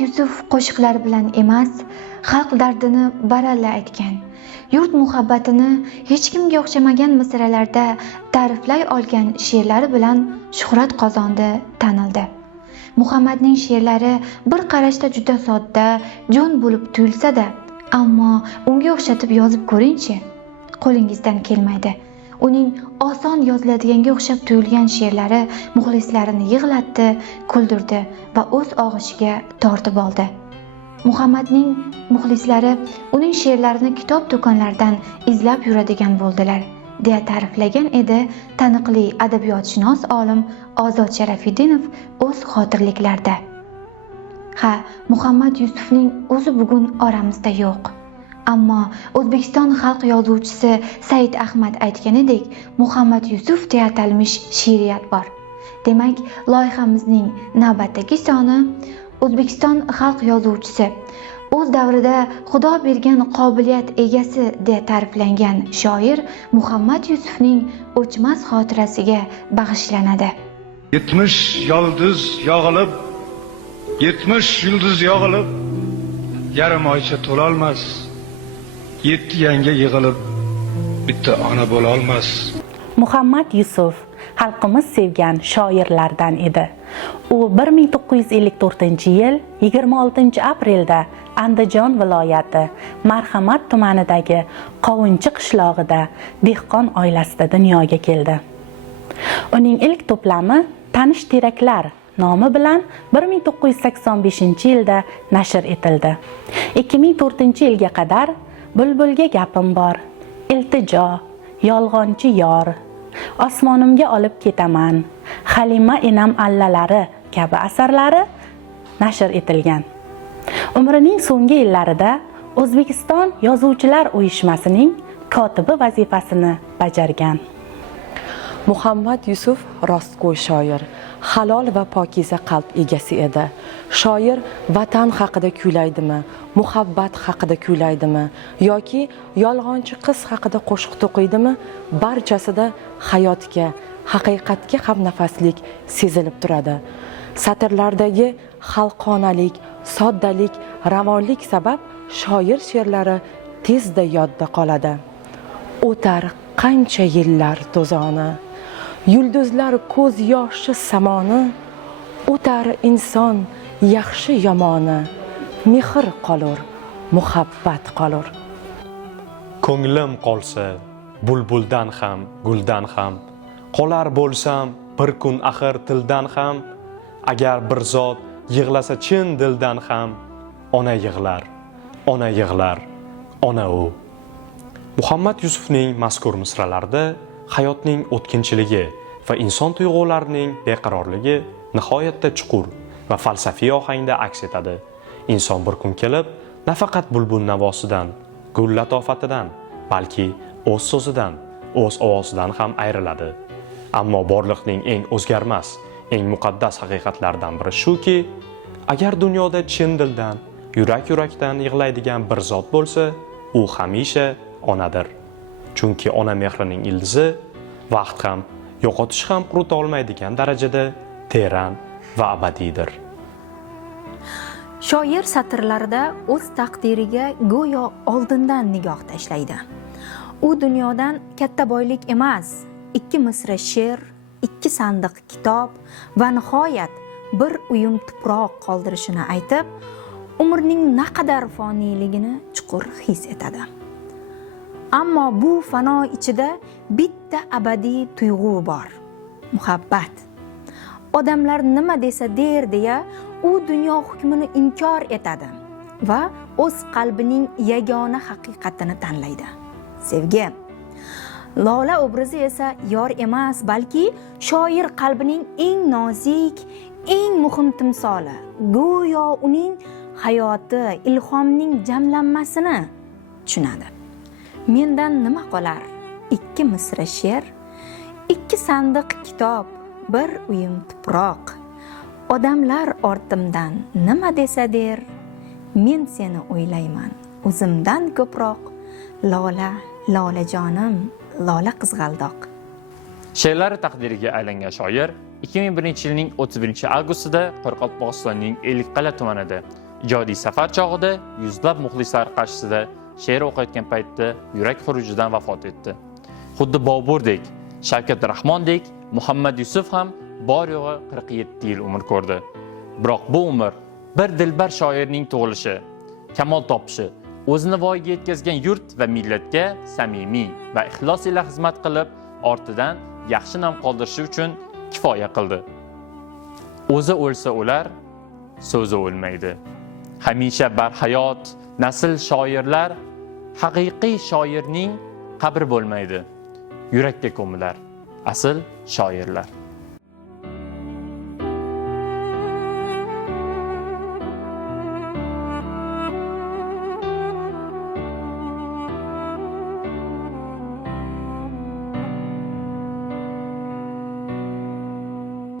Yusuf qo'shiqlar bilan emas, xalq dardini baralla aytgan. Yurt muhabbatini hech kimga o'xshamagan misralarda ta'riflay olgan she'rlari bilan shuhrat qozondi, tanildi. Muhammadning she'rlari bir qarashda juda sodda, jo'n bo'lib tuyulsa-da, ammo unga o'xshatib yozib ko'ring-chi, qo'lingizdan kelmaydi. Uning oson yoziladiganga o'xshab tuyulgan she'rlari muxlislarini yig'latdi, kuldirdi va o'z og'ishiga tortib oldi. Muhammadning muxlislari uning she'rlarini kitob do'konlaridan izlab yuradigan bo'ldilar, deya ta'riflagan edi taniqli adabiyotshunos olim Ozod Sharafiddinov o'z xotirliklarida. Ha, Muhammad Yusufning o'zi bugun oramizda yo'q. Ammo O'zbekiston xalq yozuvchisi Said Ahmad aytganidek, Muhammad Yusuf deya atalmish she'riyat bor. Demak, loyihamizning navbatdagi soni O'zbekiston xalq yozuvchisi, o'z davrida Xudo bergan qobiliyat egasi deya ta'riflangan shoir Muhammad Yusufning o'chmas xotirasiga bag'ishlanadi. 70 yulduz yog'ilib, 70 yulduz yog'ilib, yarim oycha to'lolmas. 7 yanga yig'ilib, bitta ona bo'la olmas. Muhammad Yusuf xalqimiz sevgan shoirlardan edi. U 1954-yil 26-aprelda Andijon viloyati Marhamat tumanidagi Qovunchi qishlog'ida dehqon oilasida dunyoga keldi. Uning ilk to'plami Tanish teraklar nomi bilan 1985-yilda nashr etildi. 2004-yilga qadar Bulbulga gapim bor, Iltijo, Yolg'onchi yor, Osmonimga olib ketaman, Halima enam allalari kabi asarlari nashr etilgan. Umrining so'nggi yillarida O'zbekiston Yozuvchilar uyushmasining kotibi vazifasini bajargan. Muhammad Yusuf rostgo'y shoir, halol va pokiza qalb egasi edi. Shoir vatan haqida kuylaydimi, muhabbat haqida kuylaydimi yoki yolg'onchi qiz haqida qo'shiq to'qiydimi, barchasida hayotga, haqiqatga hamnafaslik sezilib turadi. Satrlardagi xalqonalik, soddalik, ravonlik sabab shoir she'rlari tezda yodda qoladi. O'tar qancha yillar to'zoni, yulduzlar ko'z yoshi samoni, o'tar inson yaxshi yomoni, mehr qolur, muhabbat qolur. Ko'nglim qolsa bulbuldan ham, guldan ham, qolar bo'lsam bir kun axir tildan ham, agar bir zot yig'lasa chin dildan ham, ona yig'lar, ona yig'lar, ona u. Muhammad Yusufning mazkur misralarida hayotning o'tkinchiligi va inson tuyg'ularining beqarorligi nihoyatda chuqur va falsafiy ohangda aks etadi. Inson bir kun kelib, nafaqat bulbul navosidan, gul latofatidan, balki o'z so'zidan, o'z ovozidan ham ayriladi. Ammo borliqning eng o'zgarmas, eng muqaddas haqiqatlaridan biri shuki, agar dunyoda chin dildan, yurak-yurakdan yig'laydigan bir zot bo'lsa, u hamisha onadir. Chunki ona mehrining ildizi vaqt ham, yo'qotish ham qurita olmaydigan darajada teran va abadiydir. Shoir satrlarida o'z taqdiriga go'yo oldindan nigoh tashlaydi. U dunyodan katta boylik emas, 2 misra she'r, 2 sandiq kitob va nihoyat bir uyum tuproq qoldirishini aytib, umrning naqadar foniyligini chuqur his etadi. Ammo bu fano ichida bitta abadiy tuyg'u bor, muhabbat. Odamlar nima desa der deya u dunyo hukmini inkor etadi va o'z qalbining yagona haqiqatini tanlaydi, sevgi. Lola obrazi esa yor emas, balki shoir qalbining eng nozik, eng muhim timsoli. Go'yo uning hayoti, ilhomning jamlanmasini tushunadi. Mendan nima qolar? 2 misra she'r, 2 sandiq kitob, bir uyum tuproq. Odamlar ortimdan nima desa der, men seni o'ylayman o'zimdan ko'proq. Lola, lolajonim, lola qizg'aldoq. She'rlari taqdiriga aylangan shoir 2001-yilning 31-avgustida Qoraqalpog'istonning Ellikqal'a tumanida ijodiy safar chog'ida yuzlab muxlislar qarshisida she'r o'qiyotgan paytda yurak xurujidan vafot etdi. Xuddi Boburdek, Shavkat Rahmondek Muhammad Yusuf ham bor yo'g'i 47 yil umr ko'rdi. Biroq bu umr bir dilbar shoirning tug'ilishi, kamol topishi, o'zini voyaga yetkazgan yurt va millatga samimiy va ixlos ila xizmat qilib, ortidan yaxshi nom qoldirishi uchun kifoya qildi. O'zi o'lsa o'lar, so'zi o'lmaydi. Hamisha barhayot nasl shoirlar haqiqiy shoirning qabri bo'lmaydi. Yurakka ko'milar asl shoirlar.